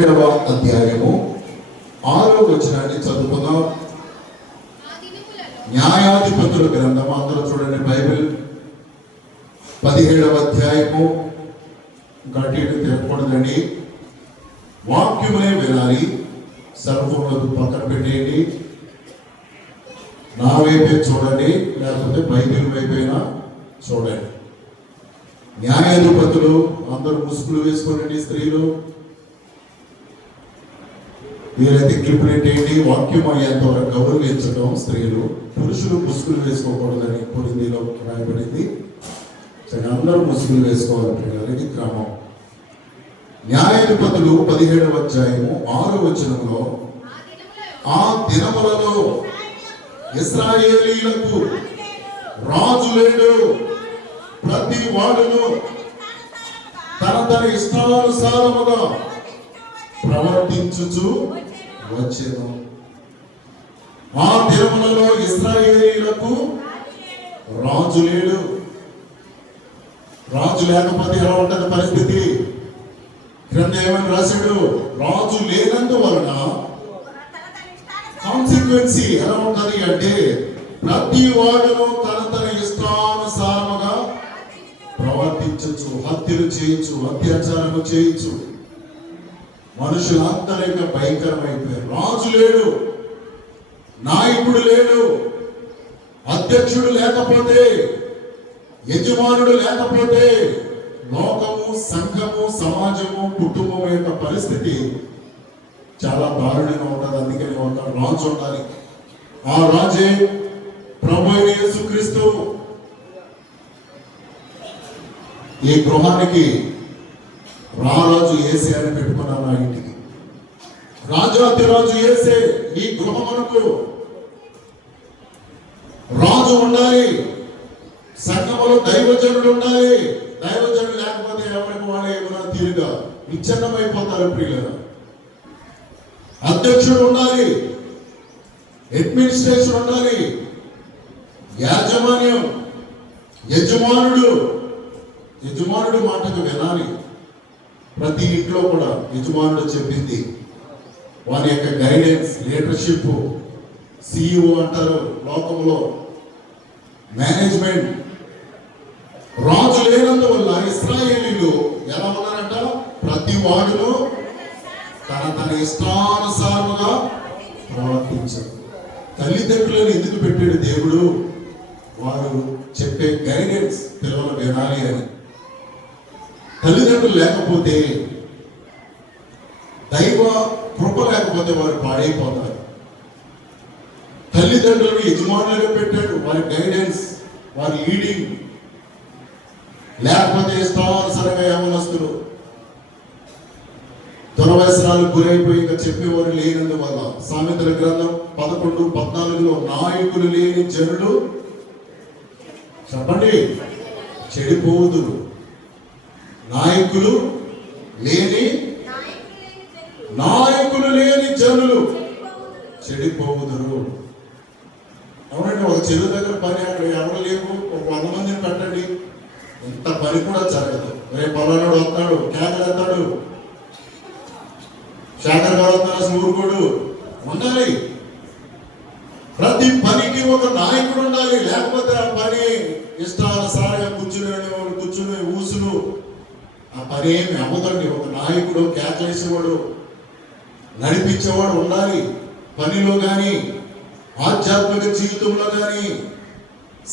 17వ అధ్యాయము 6వ వచనాన్ని చదువుకుందాం. న్యాయాధిపతుల గ్రంథం, అందరూ చూడండి బైబిల్. 17వ అధ్యాయము. గట్టిగా తిరగకూడదండి, వాక్యమునే వినాలి. సర్వములకు పక్కన పెట్టేయండి, నా వైపే చూడండి, లేకపోతే బైబిల్ వైపైనా చూడండి. న్యాయాధిపతులు అందరూ ముసుగులు వేసుకోండి. స్త్రీలు వీరైతే క్లిప్ పెట్టేయండి. వాక్యం అయ్యేంత వరకు గౌరవించడం స్త్రీలు. పురుషులు ముసుగులు వేసుకోకూడదని పొరిందిలో రాయబడింది. అందరూ ముసుగులు వేసుకోవాలి పిల్లలు. ఇది క్రమం. న్యాయాధిపతులు 17వ అధ్యాయము 6వ వచనంలో, ఆ దినములలో ఇశ్రాయేలీయులకు రాజు లేడు, ప్రతి వాడును తన ఇష్టానుసారముగా ప్రవర్తించుచు వచ్చెను. ఆ దినములలో ఇశ్రాయేలీయులకు రాజు లేడు. రాజు లేకపోతే ఎలా ఉంటుంది పరిస్థితి? క్రింద ఏమని రాశాడు? రాజు లేనందువలన కాన్సిక్వెన్సీ ఎలా ఉంటుంది అంటే, ప్రతి వాడును తన ఇష్టానుసారముగా ప్రవర్తించచ్చు, హత్యలు చేయొచ్చు, అత్యాచారము చేయొచ్చు. మనుషులందరూ ఇంకా భయంకరమైపోయారు. రాజు లేడు, నాయకుడు లేడు, అధ్యక్షుడు లేకపోతే, యజమానుడు లేకపోతే లోకము, సంఘము, సమాజము, కుటుంబం యొక్క పరిస్థితి చాలా దారుణంగా ఉంటుంది. అందుకని ఒక రాజు ఉండాలి. ఆ రాజే ప్రభువైన యేసుక్రీస్తు. ఈ గృహానికి రారాజు యేసే అని పెట్టుకున్నాను. ఆ ఇంటికి రాజు యేసే. ఈ గృహమునకు రాజు ఉండాలి. సంఘములో దైవజనుడు ఉండాలి. దైవజనుడు లేకపోతే ఎవరికి వాళ్ళు ఏమైనా తీరుగా విచ్ఛిన్నమైపోతారు ప్రియులు. అధ్యక్షుడు ఉండాలి, అడ్మినిస్ట్రేషన్ ఉండాలి, యాజమాన్యం, యజమానుడు మాటకు వినాలి. ప్రతి ఇంట్లో కూడా యజమానుడు చెప్పింది, వారి యొక్క గైడెన్స్, లీడర్షిప్, సిఇఓ అంటారు లోకంలో, మేనేజ్మెంట్. రాజు లేనందువల్ల ఇశ్రాయేలీయులు ఎలా ఉన్నారంట? ప్రతి వాడును తన ఇష్టానుసారముగా ప్రవర్తించారు. తల్లిదండ్రులను ఎందుకు పెట్టాడు దేవుడు? వారు చెప్పే గైడెన్స్ పిల్లలు వినాలి అని. తల్లిదండ్రులు లేకపోతే, దైవ కృప లేకపోతే వారు పాడైపోతారు. తల్లిదండ్రులను యజమానులుగా పెట్టాడు. వారి గైడెన్స్, వారి లీడింగ్ లేకపోతే ఇష్టానుసారంగా యవనస్తులు దుర్వ్యసనాలకు గురైపోయి ఇంకా చెప్పేవారు లేనందువల్ల. సామెతల గ్రంథం 11:14 నాయకులు లేని జనులు చెప్పండి చెడిపోవుదురు. నాయకులు లేని జనులు చెడిపోవుదురు. అవునండి, ఒక చెరువు దగ్గర పని, అక్కడ ఎవరు లేవు, ఒక 100 మందిని పెట్టండి, ఇంత పని కూడా జరగదు. రేపు పలానాడు వస్తాడు, కేకలేస్తాడు, శాఖర్ గారు వస్తారు, అసలు ఊరుకోడు. ఉండాలి, ప్రతి పనికి ఒక నాయకుడు ఉండాలి. లేకపోతే ఆ పని ఇష్టానుసారంగా కూర్చుని ఊసులు, ఆ పని ఏమి అవ్వదండి. ఒక నాయకుడు, కేకలేసేవాడు, నడిపించేవాడు ఉండాలి. పనిలో కానీ ఆధ్యాత్మిక జీవితంలో కానీ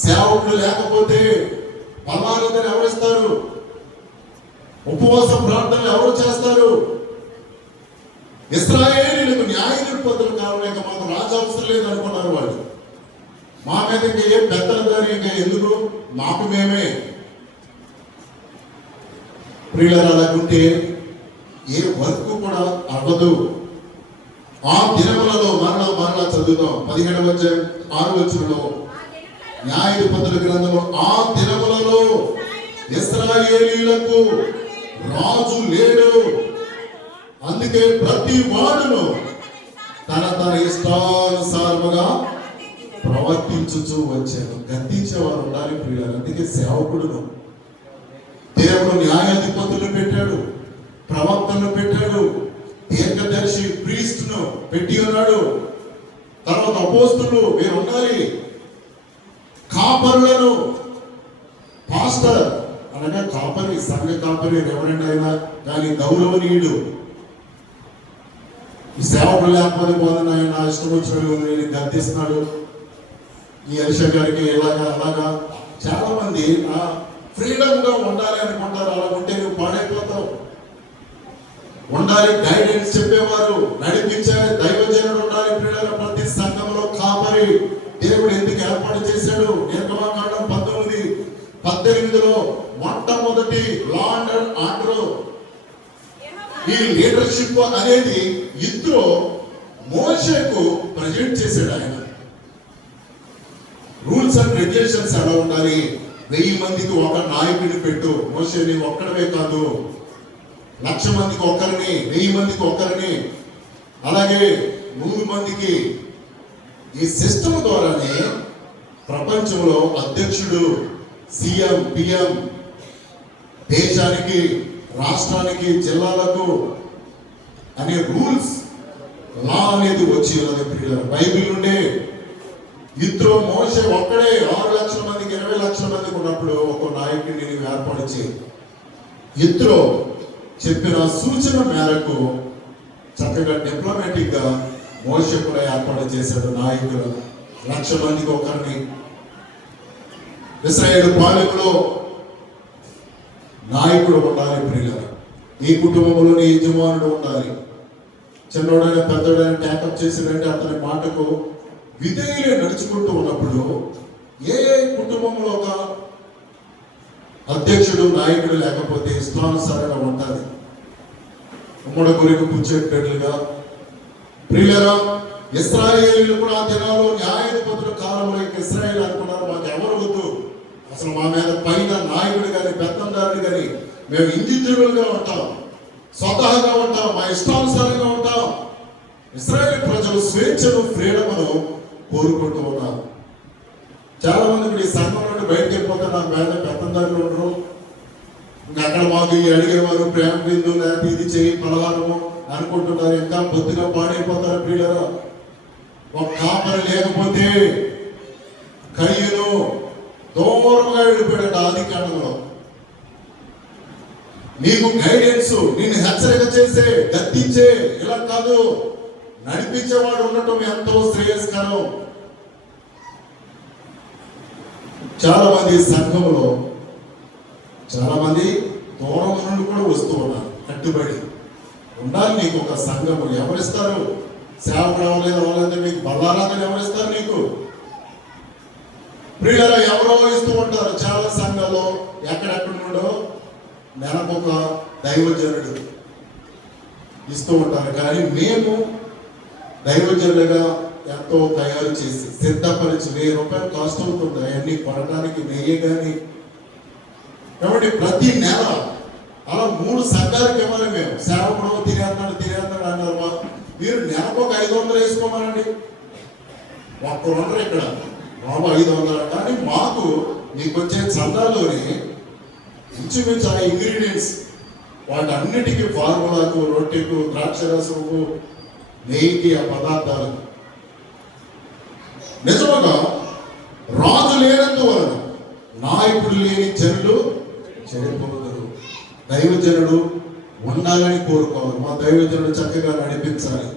సేవకుడు లేకపోతే పలానాదని ఎవరిస్తారు? ఉపవాస ప్రార్థనలు ఎవరు చేస్తారు? ఇశ్రాయేలీయులకు న్యాయాధిపతులు కావాలి, మాకు రాజు అవసరం లేదు అనుకున్నారు వాళ్ళు. మా మీద ఇంకా ఏం పెద్దలు కానీ ఇంకా ఎందుకు, మాకు మేమే. ప్రియులారా, అలాగుంటే ఏ వర్క్ కూడా అవ్వదు. ఆ దినములలో మరలా చదువుతాం. 17వ అధ్యాయం 6వ వచనంలో, న్యాయాధిపతుల గ్రంథంలో, ఆ దినములలో ఇశ్రాయేలీయులకు రాజు లేడు, అందుకే ప్రతి వాడును తన ఇష్టానుసారముగా ప్రవర్తించుచూ వచ్చాను. గద్దించేవారు ఉండాలి ప్రియులారా. అందుకే సేవకుడును దేవుడు న్యాయాధిపతులు పెట్టాడు, ప్రవక్తలు పెట్టాడు, కార్యదర్శి ప్రీస్ట్ ను పెట్టి ఉన్నాడు. తర్వాత అపోస్తులు మీరు ఉండాలి. కాపరులను, పాస్టర్ అనగా కాపరి, సంఘ కాపరి, రెవరెండ్ అయినా కానీ గౌరవనీయుడు. ఈ సేవకులు లేకపోతే పోదని ఆయన ఇష్టం వచ్చినట్టు గర్తిస్తున్నాడు. ఈ హర్ష గారికి ఇలాగా అలాగా. చాలా మంది ఫ్రీడమ్ గా ఉండాలి అనుకుంటారు. అలా ఉంటే నువ్వు పాడైపోతావు. ఉండాలి, గైడెన్స్ చెప్పేవారు, నడిపించాలి, దైవజనుడు ఉండాలి. ప్రియులారా, ప్రతి సంఘంలో కాపరి దేవుడు ఎందుకు ఏర్పాటు చేశాడు? నిర్గమకాండం 19:18లో మొట్టమొదటి లా అండ్ ఆర్డర్, ఈ లీడర్షిప్ అనేది ఇద్దరు మోషేకు ప్రజెంట్ చేశాడు ఆయన. రూల్స్ అండ్ రెగ్యులేషన్స్ ఎలా ఉండాలి? 1000 మందికి ఒక నాయకుడిని పెట్టు. మోషేని ఒక్కడమే కాదు, 1,00,000 మందికి ఒకరిని, 1000 మందికి ఒకరిని, అలాగే 100 మందికి. ఈ సిస్టమ్ ద్వారానే ప్రపంచంలో అధ్యక్షుడు, సీఎం, పిఎం, దేశానికి, రాష్ట్రానికి, జిల్లాలకు అనే రూల్స్, లా అనేది వచ్చి ఉన్నది. ప్రియులారా, బైబిల్ నుండే ఇద్దరు మోషే ఒక్కడే 6 లక్షల మందికి 20 లక్షల మందికి ఉన్నప్పుడు ఒక నాయకుడిని నీవు ఏర్పాటు చేయి. ఇద్దరు చెప్పిన సూచన మేరకు చక్కగా డిప్లొమాటిక్ గా మోషే కూడా ఏర్పాటు చేశాడు నాయకులు. 1,00,000 మందికి ఒకరిని. ఇశ్రాయేలు పాలెంలో నాయకుడు ఉండాలి. ప్రియులారా, ఈ కుటుంబంలో నీ యజమానుడు ఉండాలి. చిన్నోడైనా పెద్దోడైనా ట్యాకప్ చేసినట్టే అతని మాటకు విధేయులే నడుచుకుంటూ ఉన్నప్పుడు ఏ కుటుంబంలో ఒక అధ్యక్షుడు, నాయకుడు లేకపోతే ఇష్టానుసారంగా ఉంటుంది. ఉమ్మడి గురికి పుచ్చేటట్లుగా. ప్రియులారా, ఇశ్రాయేలీయులు కూడా ఆ దినాల్లో న్యాయాధిపతుల కాలంలో ఇశ్రాయేల్ అనుకున్నారు, మాకు ఎవరు వద్దు, అసలు మా మీద పైన నాయకుడు కానీ పెత్తందారుడు కానీ, మేము ఇండివిజువల్గా ఉంటాం, స్వతహాగా ఉంటాం, మా ఇష్టానుసారంగా ఉంటాం. ఇశ్రాయేల్ ప్రజలు స్వేచ్ఛను, ఫ్రీడమ్ను కోరుకుంటూ ఉన్నారు. చాలా మంది ఇప్పుడు ఈ సంఘం నుండి బయటకు వెళ్ళిపోతే నాకు మీద పెత్తందారులు ఉండరు. ఇంకా అక్కడ మాకు అడిగేవారు ప్రేమ బిందు, లేకపోతే ఇది చేయి పలహారము అనుకుంటున్నారు. ఇంకా పొద్దుగా పాడైపోతారు. ప్రియులారా, ఒక కాపరి లేకపోతే కయ్యను దూరంగా వెళ్ళిపోయాడు. ఆదికాండంలో నీకు గైడెన్స్, నిన్ను హెచ్చరిక చేసే, గద్దించే, ఇలా కాదు, నడిపించేవాడు ఉండటం ఎంతో శ్రేయస్కరం. చాలా మంది సంఘంలో చాలా మంది దూరం నుండి కూడా వస్తూ ఉన్నారు. కట్టుబడి ఉండాలి. నీకు ఒక సంఘము ఎవరిస్తారు? సేవకుడు అవ్వలేదు, నీకు బల్లారాధన ఎవరిస్తారు? నీకు ప్రియులారా, ఎవరో ఇస్తూ ఉంటారు. చాలా సంఘాల్లో ఎక్కడెక్కడ నుండో నెలకొక దైవజనుడు ఇస్తూ ఉంటారు. కానీ మేము దైవజనులుగా ఎంతో తయారు చేసి సిద్ధపరిచి 1000 రూపాయలు కాస్ట్ అవుతుంది అవన్నీ కొనడానికి, నెయ్యి కానీ. కాబట్టి ప్రతి నెల అలా 3 సంఘాలకు ఇవ్వాలి. మేము సేవకుడు తినేస్తున్నాడు అన్నారు. మీరు నెలకు ఒక 500 వేసుకోమనండి. ఒక్కరు ఉండరు ఇక్కడ, బాబు 500. కానీ మాకు మీకు వచ్చే చందాల్లోని ఇంచుమించు ఆ ఇంగ్రీడియంట్స్, వాటి అన్నిటికీ ఫార్ములాకు, రొట్టెకు, ద్రాక్షరసముకు, నెయ్యికి, ఆ పదార్థాలు నిజముగా రాజు లేనందువలన నాయకుడు లేని జనులు చెడిపోతారు. దైవజనుడు ఉండాలని కోరుకోవాలి. మా దైవజనుడు చక్కగా నడిపించాలి,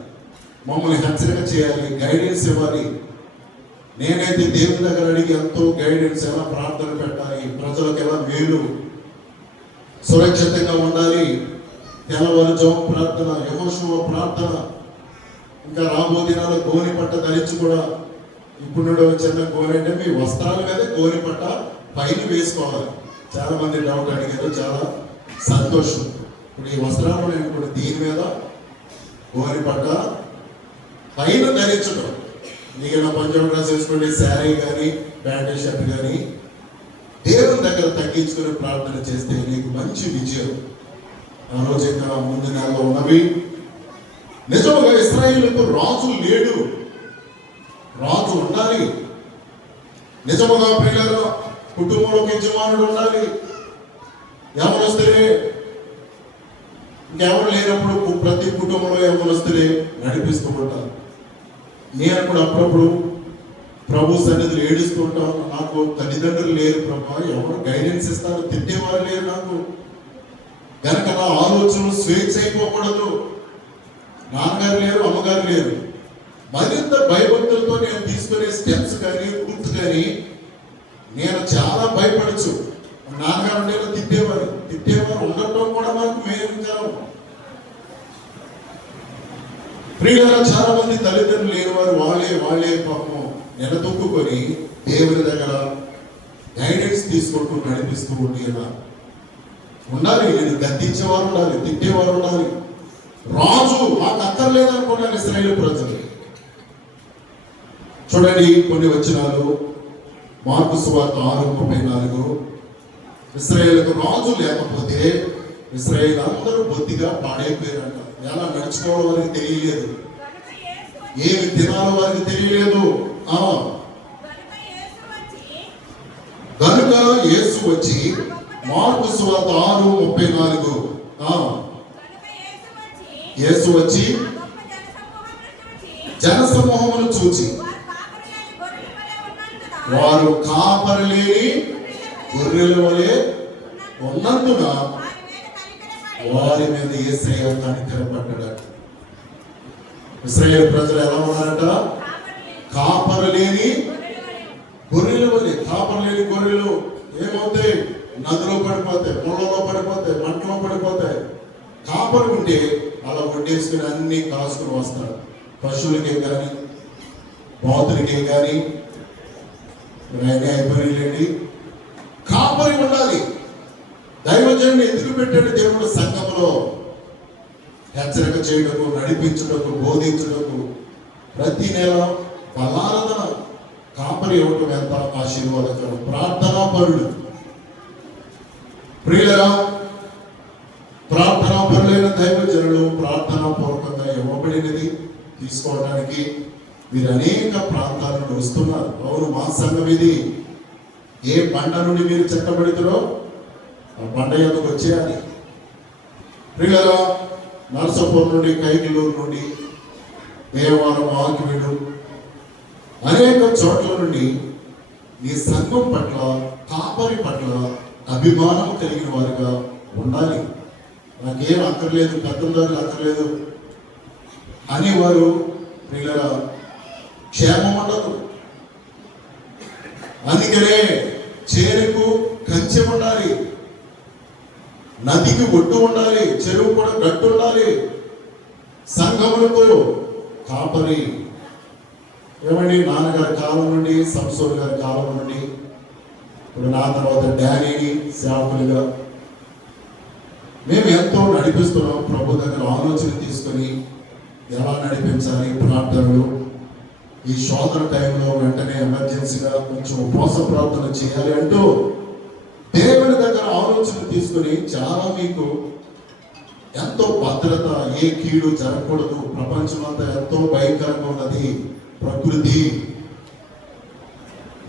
మమ్మల్ని హెచ్చరిక చేయాలి, గైడెన్స్ ఇవ్వాలి. నేనైతే దేవుని దగ్గర అడిగి ఎంతో గైడెన్స్, ఎలా ప్రార్థన పెట్టాలి, ప్రజలకు ఎలా మేలు, సురక్షితంగా ఉండాలి. తెల్లవారుజాము ప్రార్థన, యెహోషువ ప్రార్థన, ఇంకా రాబో దినాలు గోని పట్ట ధరించి కూడా. ఇప్పుడు చిన్న గోని అంటే మీ వస్త్రాల మీద గోని పట్ట పైన వేసుకోవాలి. చాలా మంది డౌట్ అడిగారు, చాలా సంతోషం. ఇప్పుడు ఈ వస్త్రాలు నేను ఇప్పుడు దీని మీద గోని పట్ట పైన ధరించడం. నీకైనా పంజాబ్ డ్రెస్ వేసుకోండి, శారీ కానీ, ప్యాంటు షర్ట్ కానీ, దేవుని దగ్గర తగ్గించుకుని ప్రార్థన చేస్తే నీకు మంచి విజయం. ఆ రోజు ఇంకా ముందు నెలలో ఉన్నవి. నిజముగా ఇశ్రాయేలుకు రాజు లేడు, రాజు ఉండాలి. నిజముగా ప్రియులారా, కుటుంబంలోకి యజమానుడు ఉండాలి. ఎవరొస్తే ఇంకెవరు లేనప్పుడు ప్రతి కుటుంబంలో యవ్వనస్తులే నడిపిస్తూ ఉంటారు. నేను కూడా అప్పుడప్పుడు ప్రభు సన్నిధిలో ఏడుస్తూ ఉంటాను. నాకు తల్లిదండ్రులు లేరు ప్రభా, ఎవరు గైడెన్స్ ఇస్తారు, తిట్టేవారు లేరు నాకు కనుక నా ఆలోచనలు స్వేచ్ఛ అయిపోకూడదు. నాన్నగారు లేరు, అమ్మగారు లేరు. మరింత భయభక్తులతో నేను తీసుకునే స్టెప్స్ కానీ రూట్స్ కానీ నేను చాలా భయపడచ్చు. నాన్నగారు ఉండేలో తిట్టేవారు ఉండటం కూడా మనకు మేలుకరం. ప్రియులారా, చాలా మంది తల్లిదండ్రులు లేని వారు వాళ్ళే పాపం నిలదొక్కుని దేవుని దగ్గర గైడెన్స్ తీసుకుంటూ నడిపిస్తూ ఉండాలి. నేను గద్దించేవారు ఉండాలి, తిట్టేవారు ఉండాలి. రాజు మాకు అక్కర్లేదనుకున్నారు ఇశ్రాయేలు ప్రజలు. చూడండి కొన్ని వచనాలు, మార్కు సువార్త 6:34. ఇశ్రాయేలుకు రాజు లేకపోతే ఇశ్రాయేలు అందరూ బొత్తిగా పాడైపోయారంట. ఎలా నడుచుకోవాలో వారికి తెలియలేదు, ఏమి తినాలో వారికి తెలియలేదు. కనుక యేసు వచ్చి, మార్కు సువార్త 6:34. యేసు వచ్చి జనసమూహమును చూచి వారు కాపరి లేని గొర్రెల వలె ఉన్నందున వారి మీద యేసయ్య కనికరపడ్డాడు. ఇశ్రాయేలు ప్రజలు ఎలా ఉన్నారట? కాపరి లేని గొర్రెల వలె. కాపరి లేని గొర్రెలు ఏమవుతాయి? నదిలో పడిపోతాయి, ముళ్ళలో పడిపోతాయి, మంటలో పడిపోతాయి. కాపరి ఉంటే అలా వడ్డేసుకుని అన్ని కాసుకుని వస్తాడు. పశువులకే కానీ బాతులకే కానీ అయిపోయిలేండి. కాపరి ఉండాలి. దైవజనుని ఎందుకు పెట్టాడు దేవుడు? సంఘంలో హెచ్చరిక చేయటకు, నడిపించుటకు, బోధించుటకు. ప్రతి నెల బలారాధన కాపరి ఇవ్వటం ఎంత ఆశీర్వాదకరం. ప్రార్థనా పరుడు. ప్రియులరా, ప్రార్థనా పరులైన దైవజనులు ప్రార్థనా పూర్వకంగా ఇవ్వబడినది తీసుకోవడానికి మీరు అనేక ప్రాంతాల నుండి వస్తున్నారు. అవును, మా సంఘం ఇది. ఏ బండ నుండి మీరు చెత్తబడితారో ఆ బండ ఎందుకు వచ్చేయాలి. ప్రియులరా, నరసాపురం నుండి, కైకిలూరు నుండి, దేవారం, ఆకివీడు, అనేక చోట్ల నుండి ఈ సంఘం పట్ల, కాపరి పట్ల అభిమానం కలిగిన వారుగా ఉండాలి. నాకేం అక్కర్లేదు, పెద్దదారులు అక్కర్లేదు అని వారు ప్రియుల క్షేమం ఉండదు. అందుకనే చేరుకు కంచె ఉండాలి, నదికి ఒడ్డు ఉండాలి, చెరువు కూడా గట్టు ఉండాలి. సంఘములకు కాపరి. ఏమండి, నాన్నగారి కాలం నుండి, సంసోన్ గారి కాలం నుండి, ఇప్పుడు నా తర్వాత డానీని సేవకులుగా మేము ఎంతో నడిపిస్తున్నాం. ప్రభు దగ్గర ఆలోచన తీసుకొని ఎలా నడిపించాలి, ప్రార్థనలు. ఈ శోధన టైంలో వెంటనే ఎమర్జెన్సీగా కొంచెం ఉపవాస ప్రార్థన చేయాలి అంటూ దేవుని దగ్గర ఆలోచన తీసుకొని చాలా మీకు ఎంతో భద్రత, ఏ కీడు జరగకూడదు. ప్రపంచం అంతా ఎంతో భయంకరంగా ఉన్నది ప్రకృతి.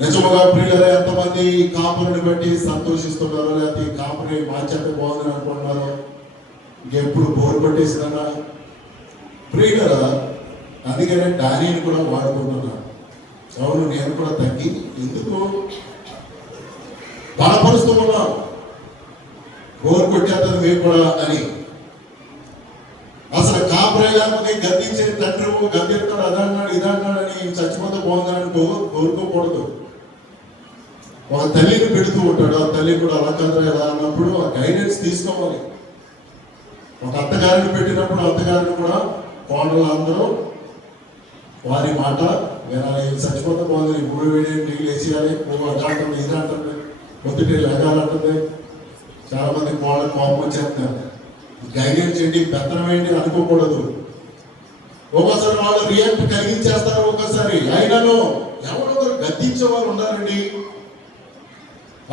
నిజముగా ప్రియులరా, ఎంతమంది కాపురిని బట్టి సంతోషిస్తున్నారో, లేకపోతే కాపురి మార్చేత బాగుందని అనుకుంటున్నారో, ఇంకెప్పుడు బోర్ పట్టేసిందన్నా. ప్రియులరా, అందుకనే డానీని కూడా వాడుకుంటున్నాను. అవును, నేను కూడా తగ్గి ఎందుకు బలపరుస్తూ ఉన్నాం, బోర్ కొట్టేస్తుంది మేము కూడా అని. అసలు కాపురేగానికి గద్దించే తండ్రి గద్దెడతాడు, అదన్నాడు ఇదన్నాడు అని చచ్చిపోతే బాగుందని కోరుకోకూడదు. ఒక తల్లిని పెడుతూ ఉంటాడు, ఆ తల్లి కూడా అలా కదరా ఎలా అన్నప్పుడు ఆ గైడెన్స్ తీసుకోవాలి. ఒక అత్తగారిని పెట్టినప్పుడు అత్తగారిని కూడా కోడలు అందరూ వారి మాట వినాలి. చచ్చిపోతే బాగుంది, ఊరు వేడి నీళ్ళు వేసేయాలి, పువ్వు అడ్డా అంటుంది, ఇది అంటుంది, పొద్దుటే లగాలంటుంది. చాలా మంది కోపం వచ్చేస్తున్నారు. గైడెన్స్ ఏంటి, పెత్తనం ఏంటి అనుకోకూడదు. ఒక్కోసారి వాళ్ళు రియాక్ట్ కలిగించేస్తారు. ఒక్కోసారి అయినను ఎవరో గద్దించే వాళ్ళు ఉండాలండి.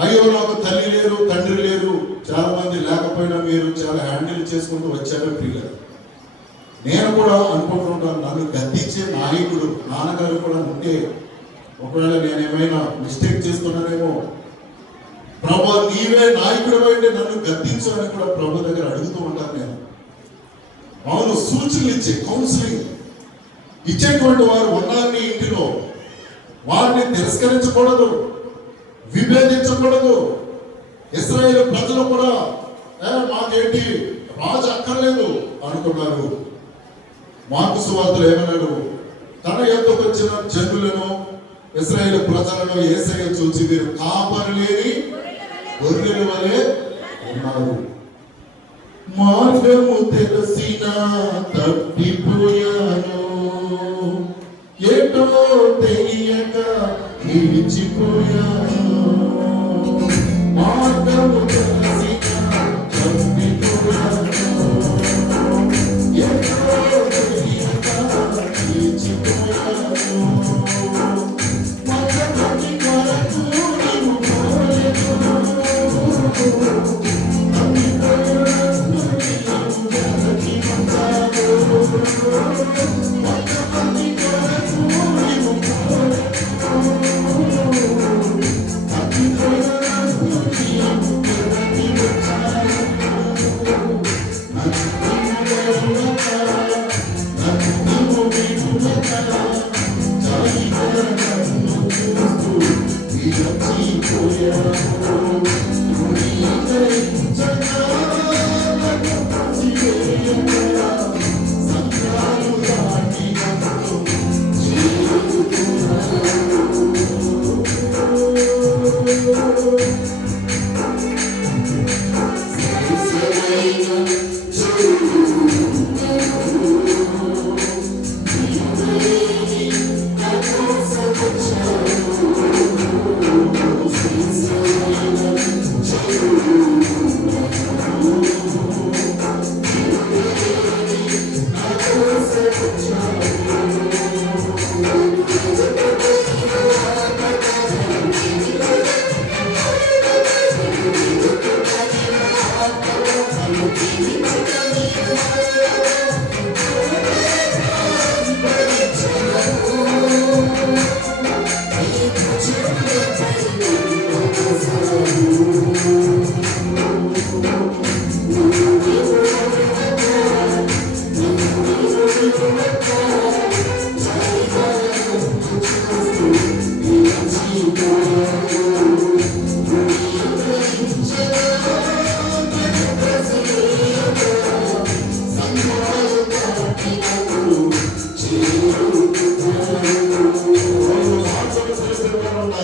అయ్యో నాకు తల్లి లేరు, తండ్రి లేరు, చాలా మంది లేకపోయినా మీరు చాలా హ్యాండిల్ చేసుకుంటూ వచ్చారు. ప్రియులు, నేను కూడా అనుకుంటుంటాను, నన్ను గద్దించే నాయకుడు నాన్నగారు కూడా ఉంటే ఒకవేళ నేనేమైనా మిస్టేక్ చేస్తున్నానేమో, ప్రభు నీవే నాయకుడు అంటే నన్ను గద్దించు అని కూడా ప్రభు దగ్గర అడుగుతూ ఉంటాను నేను. అవును, సూచనలు ఇచ్చే కౌన్సిలింగ్ ఇచ్చేటువంటి వారు ఉన్నారని ఇంటిలో వారిని తిరస్కరించకూడదు, విభేదించకూడదు. ఇశ్రాయేలు ప్రజలు కూడా మాకేంటి రాజు అక్కర్లేదు అనుకున్నారు. మార్కు సువార్తలో ఏమన్నాడు? తన యొద్దకు వచ్చిన జనులను, ఇశ్రాయేలు ప్రజలను యేసయ్య చూసి వీరు కాపరి లేని గొర్రెల వలె ఉన్నారు. మార్గము తెలిసిన తప్పిపోయాను, ఏటో తెలియక నిలిచిపోయాను. మార్గము తెలిసిన తప్పిపోయాను, ఏటో తెలియక నిలిచిపోయాను. మగపతి కొరకు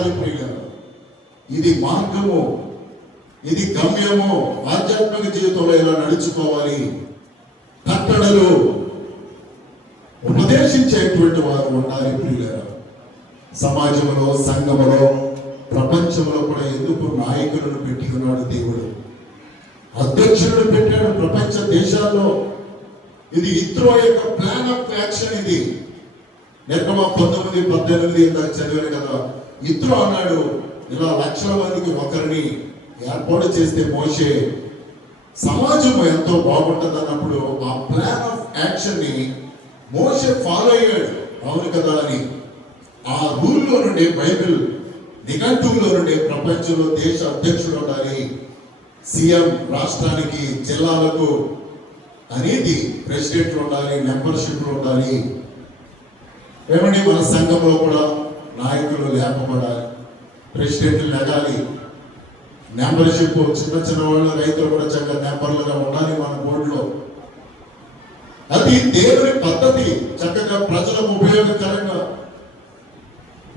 నీవు పోలేదు, ఇది మార్గము, ఇది గమ్యము. ఆధ్యాత్మిక జీవితంలో ఎలా నడుచుకోవాలి, కట్టడలు ఉపదేశించేటువంటి వారు ఉండాలి ప్రియులారా. సమాజంలో, సంఘములో, ప్రపంచంలో కూడా ఎందుకు నాయకులను పెట్టి ఉన్నాడు దేవుడు, అధ్యక్షులను పెట్టాడు ప్రపంచ దేశాల్లో. ఇది ఇత్రో యొక్క ప్లాన్ ఆఫ్ యాక్షన్. ఇది నిర్గమ 19:18 ఇందాక చదివాను కదా. ఇత్రో అన్నాడు, ఇలా లక్షల మందికి ఒకరిని ఏర్పాటు చేస్తే మోషే సమాజం ఎంతో బాగుంటుంది అన్నప్పుడు ఆ ప్లాన్ ఆఫ్ యాక్షన్ ని మోషే ఫాలో అయ్యాడు. అవును కదా అని ఆ రూల్లో నుండి బైబిల్ నిఘంటువులో నుండి ప్రపంచంలో దేశ అధ్యక్షుడు ఉండాలి, సీఎం రాష్ట్రానికి, జిల్లాలకు అనేది ప్రెసిడెంట్లు ఉండాలి, మెంబర్షిప్లు ఉండాలి. ఏమండి, మన సంఘంలో కూడా నాయకులు లేకపోవడాలి, ప్రెసిడెంట్లు లెగాలి, మెంబర్షిప్ చిన్న చిన్న వాళ్ళు, రైతులు కూడా చక్కగా మెంబర్లుగా ఉండాలి మన బోర్డులో. అది దేవుని పద్ధతి. చక్కగా ప్రజలకు ఉపయోగకరంగా.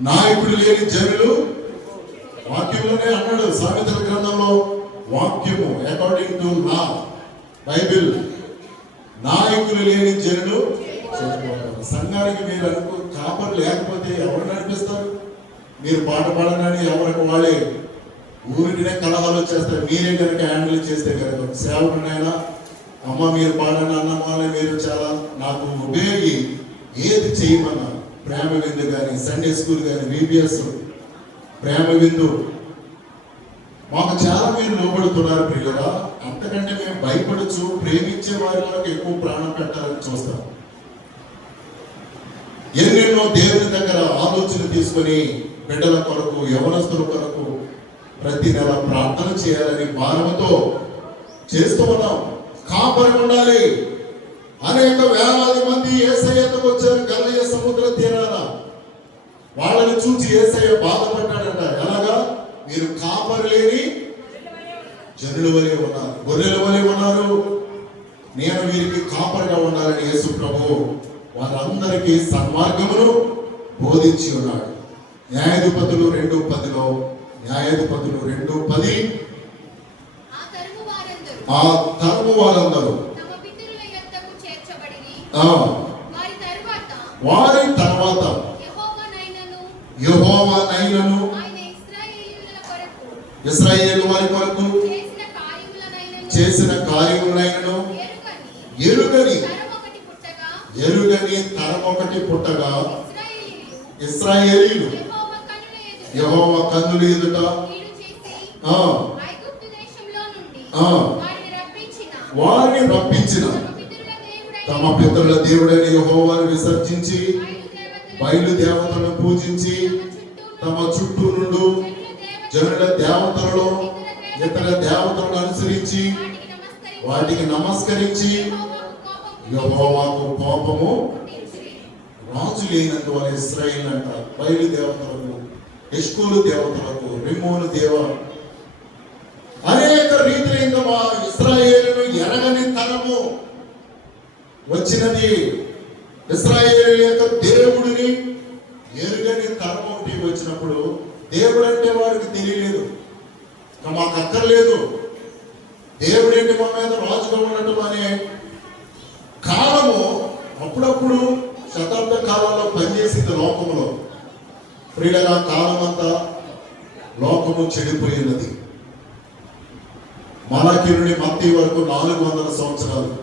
నాయకుడు లేని జనులు, వాక్యంలోనే అన్నాడు సామెతల గ్రంథంలో, వాక్యము అకార్డింగ్ టు లా బైబిల్, నాయకులు లేని జనులు సంఘానికి మీరు అనుకో కాపరు లేకపోతే ఎవరు నడిపిస్తారు? మీరు పాట పాడనని ఎవరికి వాళ్ళే ఊరికినే కలహాలు చేస్తారు. మీరే కనుక హ్యాండిల్ చేస్తే కనుక సేవకునైనా, అమ్మ మీరు పాడని, అన్నమాలని మీరు చాలా నాకు ఉపయోగి ఏది చేయమన్నా, ప్రేమ విందు కానీ, సండే స్కూల్ కానీ, VBS ప్రేమ విందు మాకు చాలా మీరు లోబడుతున్నారు ప్రియులరా. అంతకంటే మేము భయపడచ్చు, ప్రేమించే వారిలో ఎక్కువ ప్రాణం పెట్టాలని చూస్తాం. ఎన్నెన్నో దేవుని దగ్గర ఆలోచన తీసుకొని బిడ్డల కొరకు, యవనస్తుల కొరకు ప్రతి నెల ప్రార్థన చేయాలని భారంతో చేస్తూ ఉన్నాం. కాపరి ఉండాలి. అనేక వేలాది మంది యేసయ్యకు వచ్చారు గలిలయ సముద్ర తీరాన. వాళ్ళని చూసి యేసయ్య బాధపడ్డాడంట. ఎలాగా? మీరు కాపరి లేని జనుల వలె ఉన్నారు, గొర్రెల వలె ఉన్నారు, నేను వీరికి కాపరిగా ఉండాలని యేసు ప్రభు వారందరికీ సన్మార్గమును బోధించి ఉన్నాడు. న్యాయాధిపతులు 2:10లో, న్యాయాధిపతులు 2:10, ఆ తరము వారందరూ వారి తర్వాత యెహోవా నైనను ఇశ్రాయేలు వారి కొరకు చేసిన కార్యములైనను ఎరుగని తరం ఒకటి పుట్టగా ఇశ్రాయేలీయులు యెహోవా కన్నుల ఎదుట వారిని రప్పించిన తమ పితరుల దేవుడైన యెహోవాను విసర్జించి బయలు దేవతలను పూజించి తమ చుట్టూ నుండి జనుల దేవతలలో ఇతర దేవతలను అనుసరించి వాటికి నమస్కరించి యెహోవాకు కోపము రాజు లేనందువల్ల ఇశ్రాయేలు అంట బయలు దేవతలకు, ఎష్కోలు దేవతలకు, రిమ్మోను దేవ అనేక రీతిలో ఇంకా మా ఇశ్రాయేలును ఎరగని తరము వచ్చినది. ఇశ్రాయేలు యొక్క దేవుడిని ఎరుగని తరం ఒకటి వచ్చినప్పుడు దేవుడు అంటే వారికి తెలియలేదు, మాకు అక్కర్లేదు, దేవుడు ఏంటి మా మీద రాజుగా ఉండటం అనే కాలము అప్పుడప్పుడు శతాబ్ద కాలంలో పనిచేసింది లోకంలో. ప్రియులగా కాలం అంతా లోకము చెడిపోయినది. మలాకీ నుండి మత్తయి వరకు 400 సంవత్సరాలు